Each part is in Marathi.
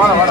வர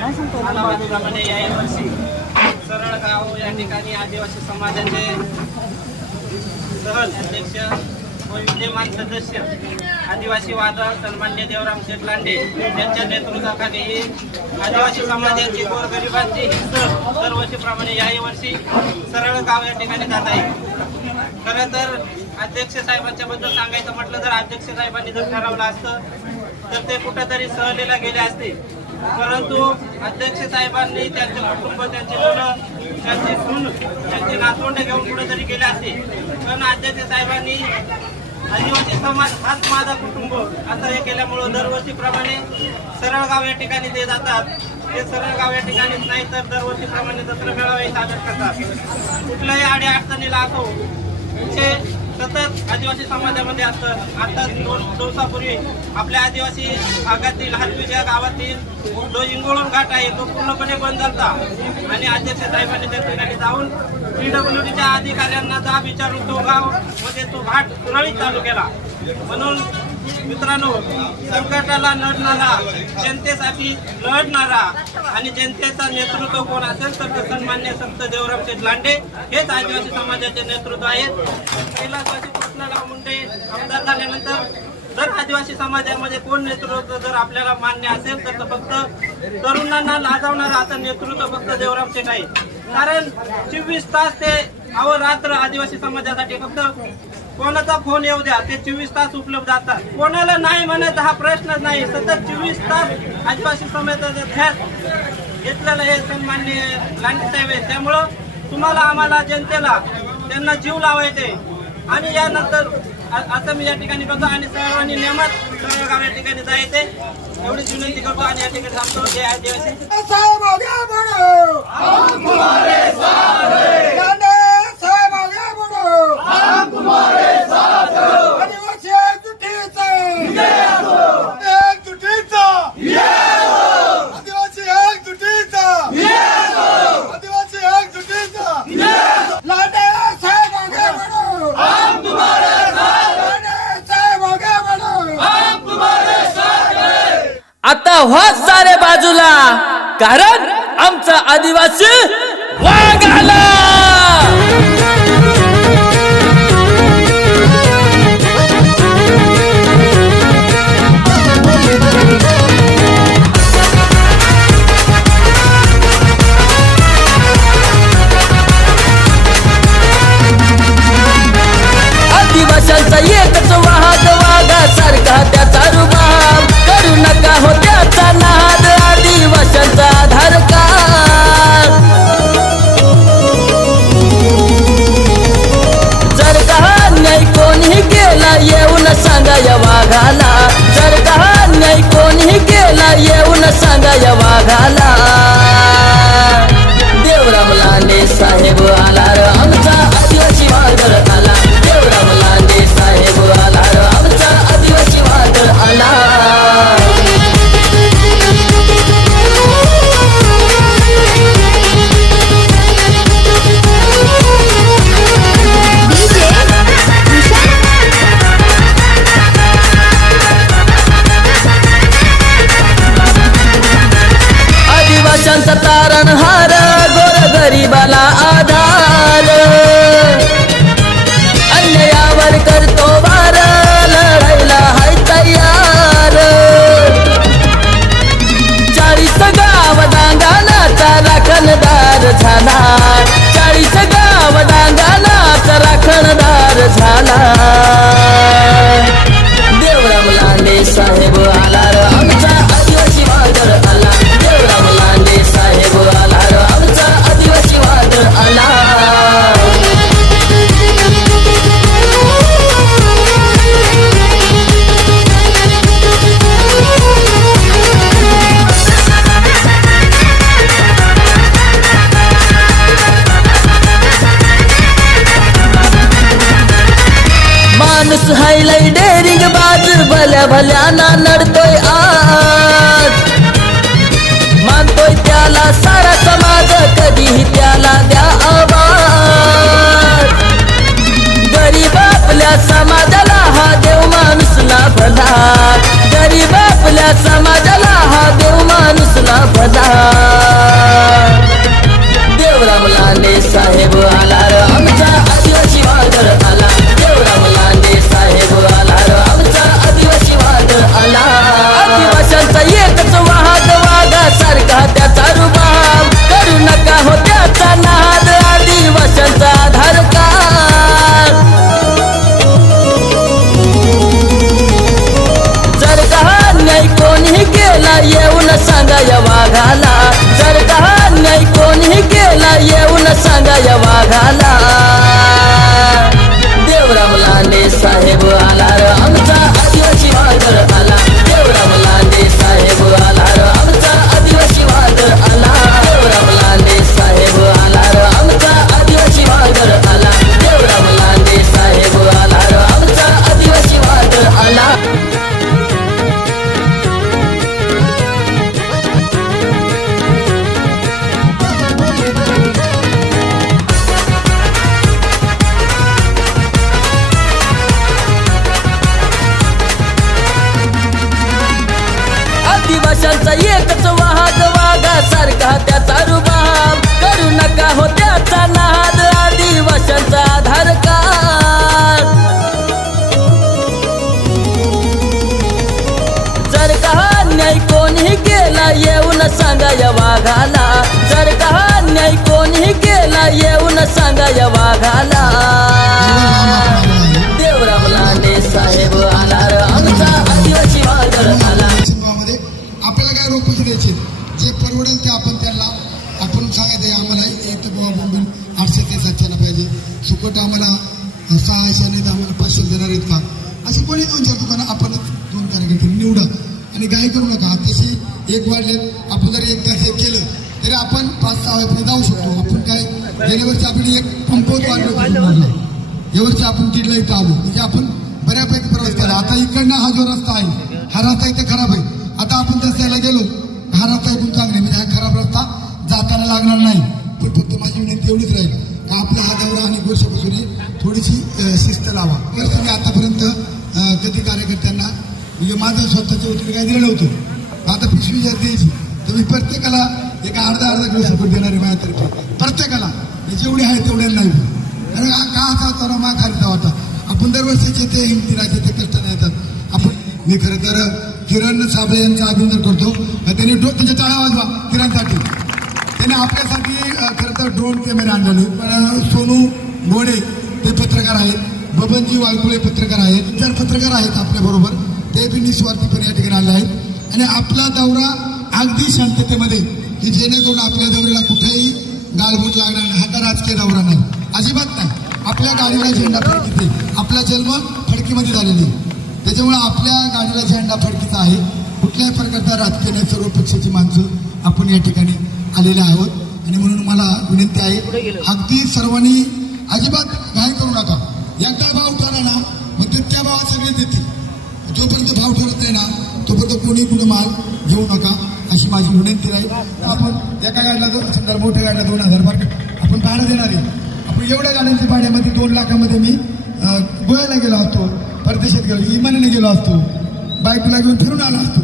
प्रमाणे यावर्षी सरळ गाव या ठिकाणी आदिवासी समाजाचे सहल अध्यक्ष व विद्यमान सदस्य आदिवासी वादक सन्मान्य देवराम शेटलांडे यांच्या नेतृत्वाखाली ही आदिवासी समाजाची गोरगरिबांची ही दरवर्षीप्रमाणे याही वर्षी सरळ गाव या ठिकाणी जात आहे. खरं तर अध्यक्ष साहेबांच्या बद्दल सांगायचं म्हटलं तर अध्यक्ष साहेबांनी जर ठरवलं असतं तर ते कुठंतरी सहलीला गेले असते. परंतु अध्यक्ष साहेबांनी त्यांचे कुटुंब त्यांची मुलं त्यांची सून त्यांचे नातवंड घेऊन कुठेतरी गेले असते पण अध्यक्ष साहेबांनी आदिवासी समाज हाच माझा कुटुंब. असं हे केल्यामुळं दरवर्षीप्रमाणे सरळ गाव या ठिकाणी ते जातात ते सरळ गाव या ठिकाणीच नाही तर दरवर्षीप्रमाणे जत्रा मेळावे सादर करतात. कुठल्याही आडी अडचणीला असो सतत आदिवासी समाजामध्ये असतात आता दोन दिवसापूर्वी आपल्या आदिवासी भागातील हातवीच्या गावातील जो इंगोळून घाट आहे तो पूर्णपणे बंद झाला आणि अध्यक्ष साहेबांनी त्या ठिकाणी जाऊन पीडब्ल्यूडीच्या अधिकाऱ्यांना जाब विचारून तो गावमध्ये तो घाट सुरळीत चालू केला. म्हणून मित्रांनो संकटाला लढणारा जनतेसाठी लढणारा आणि जनतेचा नेतृत्व कोण असेल तर ते सन्मान्य संत देवराम शेठ लांडे हेच आदिवासी समाजाचे नेतृत्व आहेत. कैलासवासी कृष्णराव मुंडे आमदार झाल्यानंतर जर आदिवासी समाजामध्ये कोण नेतृत्व जर आपल्याला मान्य असेल तर फक्त तरुणांना लाजवणारा असं नेतृत्व फक्त देवरामचे नाही कारण चोवीस तास ते अवरात्र आदिवासी समाजासाठी फक्त कोणाचा फोन येऊ द्या ते चोवीस तास उपलब्ध असतात. कोणाला नाही म्हणायचा हा प्रश्नच नाही सतत चोवीस तास आदिवासी समाजाचा ध्यास घेतलेलं हे सन्मान्य लांडे साहेब आहे त्यामुळं तुम्हाला आम्हाला जनतेला त्यांना जीव लावायचे आणि यानंतर असं मी या ठिकाणी करतो आणि सर्वांनी नियमात या ठिकाणी जायचे. एवढीच विनंती करतो आणि या ठिकाणी थांबतो जे आदिवासी. माणूस हायलाय डेरिंग बाज भल्या भल्याना नडतोय आज. मानतोय त्याला सारा समाज कधीही त्याला द्या आवाज. गरीब आपल्या समाजाला हा देव माणूस ना भला. गरीब आपल्या समाजाला हा देव माणूस ना भला. देवराम साहेब आला. आपण जर एक तास एक केलं तरी आपण पाच सहा वाजेपर्यंत जाऊ शकतो. आपण काय गेल्या वर्षी आपण एक पंपवत वाढलो. यावर्षी आपण तिडला इथं आलो. म्हणजे आपण बऱ्यापैकी प्रवास केला. आता इकडनं हा जो रस्ता आहे हा रस्ता इथं खराब आहे. आता आपण रस्त्याला गेलो हा रस्ता इथून चांगला म्हणजे हा खराब रस्ता जाताना लागणार नाही. पण फक्त माझी विनंती एवढीच राहील का आपला हा दौरा अनेक वर्षापासून आहे, थोडीशी शिस्त लावा. तर तुम्ही आतापर्यंत कधी कार्यकर्त्यांना म्हणजे माझं स्वतःच्या वतीने काय दिलं नव्हतं आता पिशवी जर द्यायची. तुम्ही प्रत्येकाला एक अर्धा अर्धा किलो सपोर्ट देणार आहे माझ्यातर्फे प्रत्येकाला. हे जेवढे आहे तेवढ्या नाही कारण हा का असा होता मा खाली होता आपण दरवर्षीचे ते हिमतीराचे ते कष्ट नाही येतात. आपण मी खरं तर किरण साबळे यांचा अभिनंदन करतो. त्यांनी ड्रोन म्हणजे टाळा वाजवा किरणसाठी. त्याने आपल्यासाठी खरं तर ड्रोन कॅमेरा आणलेले. पण सोनू गोडे ते पत्रकार आहेत. बबनजी वाळकुळे पत्रकार आहेत. इतर पत्रकार आहेत आपल्याबरोबर ते बी निस्वार्थीपणे या ठिकाणी आले आहेत. आणि आपला दौरा अगदी शांततेमध्ये की जेणेकरून आपल्या दौऱ्याला कुठेही गालबोट लागणार नाही. हा राजकीय दौरा नाही. अजिबात नाही. आपल्या गाडीला झेंडा फडकीत आपला जन्म फडकीमध्ये झालेला आहे. त्याच्यामुळे आपल्या गाडीला झेंडा फडकीचा आहे. कुठल्याही प्रकारचा राजकीय नाही सर्व पक्षाची माणसं आपण या ठिकाणी आलेले आहोत. आणि म्हणून मला विनंती आहे अगदी सर्वांनी अजिबात घाई करू नका. एकदा भाव ठरला ना मग ते त्या भावात सगळे देतील. जोपर्यंत भाव ठरत नाही ना तोपर्यंत कोणी कुठं माल घेऊ नका. अशी माझी विनंती राहील. आपण एका गाडीला दोन समजा मोठ्या गाडीला दोन हजार मार्क आपण भाडं देणार आहे. आपण एवढ्या गाड्यांच्या भाड्यामध्ये दोन लाखामध्ये मी गोव्याला गेलो असतो परदेशात गेलो इमानाने गेलो असतो बाईकला घेऊन फिरून आलो असतो.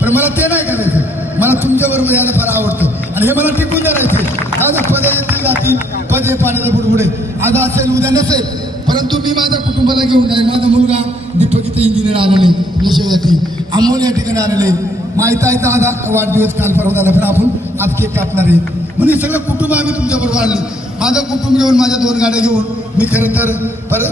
पण मला ते नाही करायचं. मला तुमच्याबरोबर यायला फार आवडतं. आणि हे मला टिकून धरायचे आज पदे येतील जातील पदे पाण्याचा बुडबुडे. आज असेल उद्या नसेल. परंतु मी माझा कुटुंबाला घेऊन जाईल माझा मुलगा दीपक इथे इंजिनियर आलेले यशोसाठी अमोल या ठिकाणी आलेले माहीत आहे दादा वाढदिवस काल परवा झाला पण आपण आज केक कापणार आहे. म्हणजे हे सगळं कुटुंब आम्ही तुमच्याबरोबर आणले. माझं कुटुंब घेऊन माझ्या दोन गाड्या घेऊन मी खरं तर पर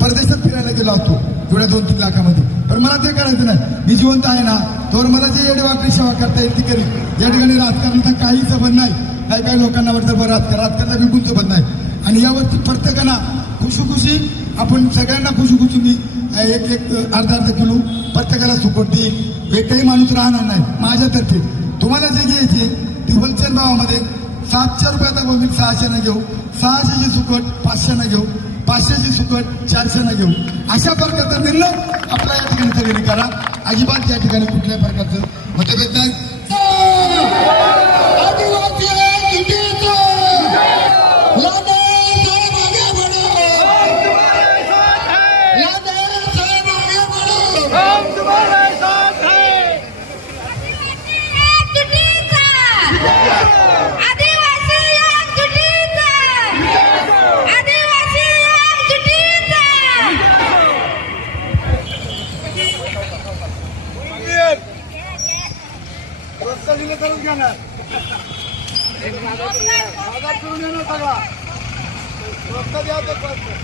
परदेशात फिरायला गेलो असतो एवढ्या दोन तीन लाखामध्ये. पण मला ते करायचं नाही. मी जिवंत आहे ना तर मला जे येडेवाकडी सेवा करता येईल ती करेल. या ठिकाणी राजकारणाचा काही संबंध नाही. काही काही लोकांना वाटतं बरं राजकारण राजकारणाचा बिलकुल संबंध नाही. आणि यावरती प्रत्येकाला खुशी आपण सगळ्यांना खुशी मी एक एक अर्धा अर्धा किलो प्रत्येकाला सुकट देईल एकही माणूस राहणार नाही माझ्यातर्फे तुम्हाला जे घ्यायचे ती होलसेल भावामध्ये सातशे रुपयाचा मोबाईल सहाशेनं घेऊ. सहाशेची सुकट पाचशेनं घेऊ. पाचशेची सुकट चारशेनं घेऊ. अशा प्रकारचा निर्णय आपला या ठिकाणी सगळ्यांनी करा. अजिबात या ठिकाणी कुठल्याही प्रकारचं मतभेद नाही. Vamos, Cadê a adequação?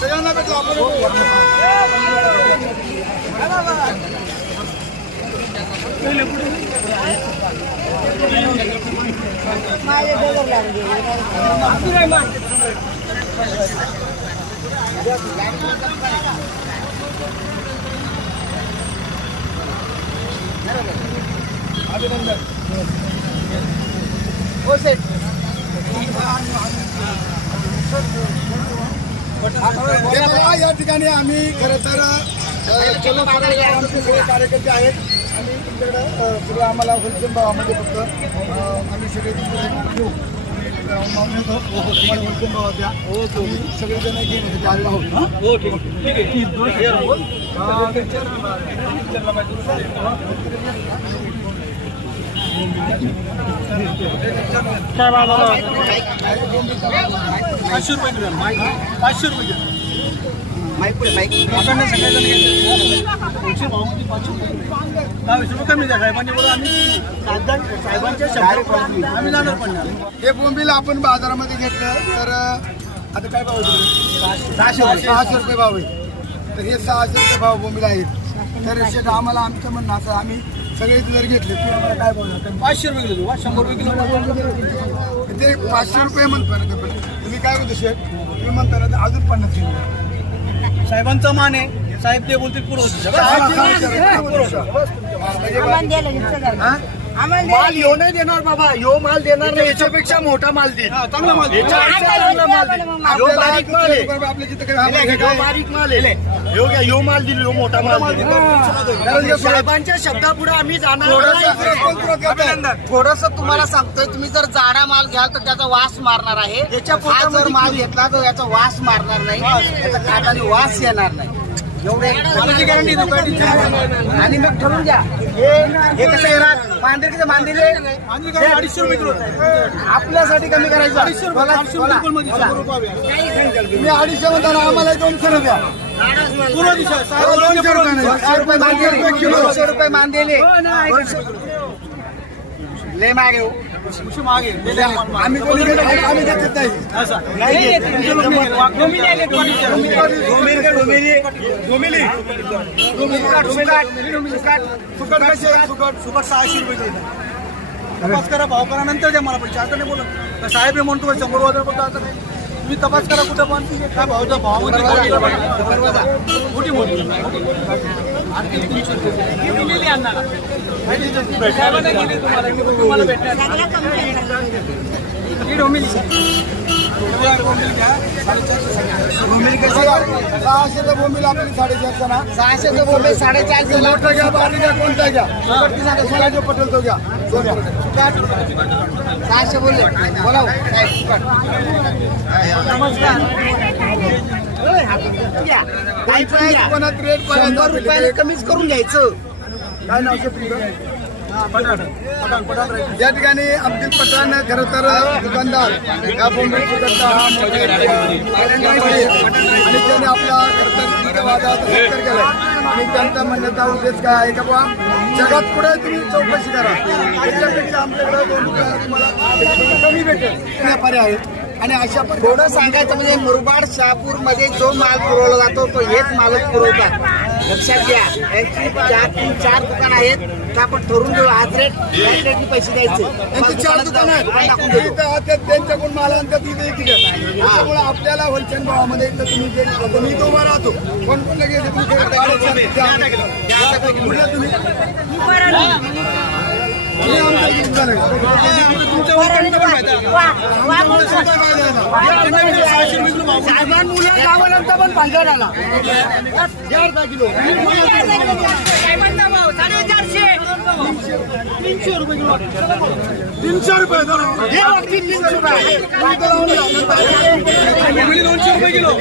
सगळ्यांना भेटलो आपण हे बघा, या ठिकाणी आम्ही खरं तर कार्यकर्ते आहेत. आणि तुमच्याकडे सगळं आम्हाला होलसेल भावामध्ये फक्त आम्ही सगळे घेऊ. होलसेल द्या. आम्ही सगळेजण घेण्यासाठी आलेलो आहोत. हं? पाचशे रुपये किलो पाचशे रुपये किलो लोकांना सगळ्याजण. दोनशे भावामध्ये पाचशे रुपये दहावीस रुपये कमी द्या साहेबांनी बोला आम्ही साहेबां- साहेबांच्या शब्दावर आम्ही जाणार पण नाही. हे बोंबील आपण बाजारामध्ये घेतलं तर आता काय भाव आहे? सहाशे रुपये सहाशे रुपये भाव आहे तर हे सहाशे रुपये भाव बोंबील आहेत तर शेट आम्हाला आमचं म्हणणं असं आम्ही सगळे जर घेतले तर आम्हाला काय लागेल? पाचशे रुपये किलो वा, शंभर रुपये किलो ते पाचशे रुपये म्हणतो ना ते. तुम्ही काय म्हणतो शेठ? तुम्ही म्हणता ना ते अजून पन्नास किलो. साहेबांचा मान आहे. साहेब ते बोलतील पुढं. होते माल ह्यो नाही देणार बाबा ह्यो माल देणार नाही. याच्यापेक्षा मोठा माल देईल चांगला माल याच्यापेक्षा चांगला माल देईल ह्यो बारीक माल आहे. ह्यो बारीक माल आहे. ह्यो घ्या, ह्यो माल दिल ह्यो मोठा माल दिल या साहेबांच्या शब्दापुढे आम्ही जाणार नाही. थोडस तुम्हाला सांगतोय तुम्ही जर जाडा माल घ्याल तर त्याचा वास मारणार आहे. याच्या हा जर माल घेतला तर याचा वास मारणार नाही. त्याचा काटाने वास येणार नाही. आणि मग ठरवून घ्या हे हे कसं येणार मांदिर किती मांदिले अडीचशे रुपये किलो आपल्यासाठी कमी करायचं. बोला, बोला. मी अडीचशे म्हणताना आम्हाला दोनशे रुपया दोनशे रुपये रुपये मांदिले किलो. दोनशे रुपये मांदिले ले मागे हो. आम्ही नाही, आम्ही सुकट कशी सहाशे रुपये तपास करा भाव करा नंतर द्या मला पैसे आता नाही बोलत साहेब हे म्हणतो शंभर हजार बोलतो आता नाही तुम्ही तपास करा कुठं पण काय भावचा भाव मोठी मोठी सहाशेचं भूमीला आपली साडेचारशे ना सहाशेचं बोलले साडेचारशे मोठा घ्या बारीक घ्या कोणता घ्या? जो पटेल तो घ्या. सहाशे बोलले. बोला काय घ्या. काय पण रेट शंभर रुपयाला कमीच करून घ्यायचं. काय नाव आहे तुमचं? या ठिकाणी अब्दुल पठाण खरं तर दुकानदार. या हा मोठा आहे. आणि त्याने आपला खरं तर सत्कार आणि त्यांचा म्हणण्याचा उद्देश काय आहे का बा जगात पुढे तुम्ही चौकशी करा. त्याच्यापेक्षा आमच्याकडे दोन रुपये तुम्हाला कमी भेटेल. हे व्यापारी आहेत. आणि अशा थोडं सांगायचं म्हणजे मुरबाड शहापूरमध्ये जो माल पुरवला जातो तो हेच मालच पुरवतात लक्षात घ्या यांची चार तीन चार दुकान आहेत तर आपण ठरवून घेऊ आज रेट याच रेटने पैसे द्यायचे त्यांची चार दुकानं आहेत त्या- त्यांच्याकडून माल आणतात तिथे त्याच्यामुळे आपल्याला होलसेल भावामध्ये तुम्ही जे तुम्ही इथं उभा राहतो कोण कोण लगेच ते तुम्ही तुम्ही आमच्या इथे उभा राहा. साहेबांमुळे गावानंतर पण भांडण आला. तीनशे रुपये धरा. हे वरती तीनशे रुपये डोमिनी दोनशे रुपये किलो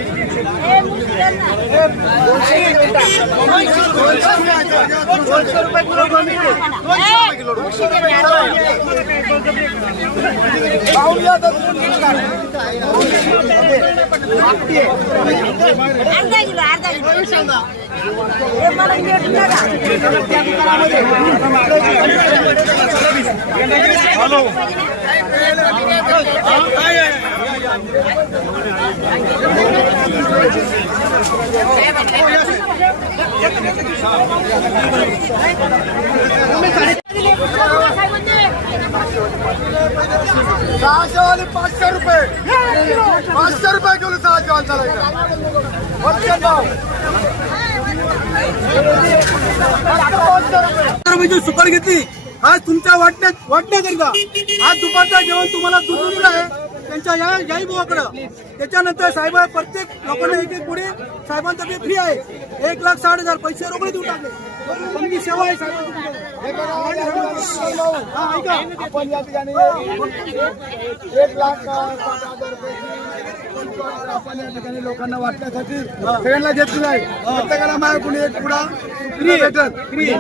दोनशे रुपये किलो पाहूया आता तुम्ही अर्धा किलो अर्धा किलो हे मला रेट नका. सहाशे वाले पाचशे रुपये पाचशे रुपये किलो सहाशे वाला होलसेल भाव रुपयाची सुपारी घेतली. आज तुमच्या वाटण्यात वाटण्याकरिता आज दुपारचं जेवण तुम्हाला दूध आहे. त्यांच्या या याही बुवाकडं. त्याच्यानंतर साहेब प्रत्येक लोकांना एक एक पुढे साहेबांतर्फे फ्री आहे. एक लाख साठ हजार पैसे रोकडे देऊन टाकले. चांगली सेवा आहे साहेबांची. आपण या ठिकाणी एक लाख साठ हजार रुपये आपण या ठिकाणी लोकांना वाटण्यासाठी सगळ्यांना घेतलेलं आहे प्रत्येकाला माझ्याकडून एक पुढा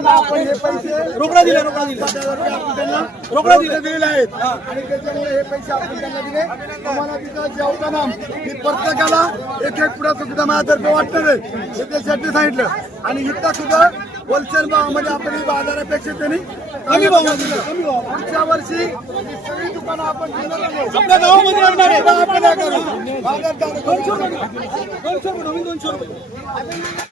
आपण हे पैसे रोकडा दिला रोकडा दिला आपण त्यांना रोकडा दिला. दिलेले आहेत आणि त्याच्यामुळे हे पैसे आपण त्यांना दिले तुम्हाला तिथं जेवताना मी प्रत्येकाला एक एक पुढा सुद्धा माझ्यातर्फे वाटणार आहे हे त्यासाठी सांगितलं आणि इथं सुद्धा होलसेल भावामध्ये आपण ही बाजारापेक्षा त्यांनी कमी दिलं, भावात. पुढच्या वर्षी सगळी दुकानं आपण घेणार आहोत. आपल्या गावामध्ये आणणार आहे आपल्या गावात. बाजार. दोनशे रुपये नवीन दोनशे रुपये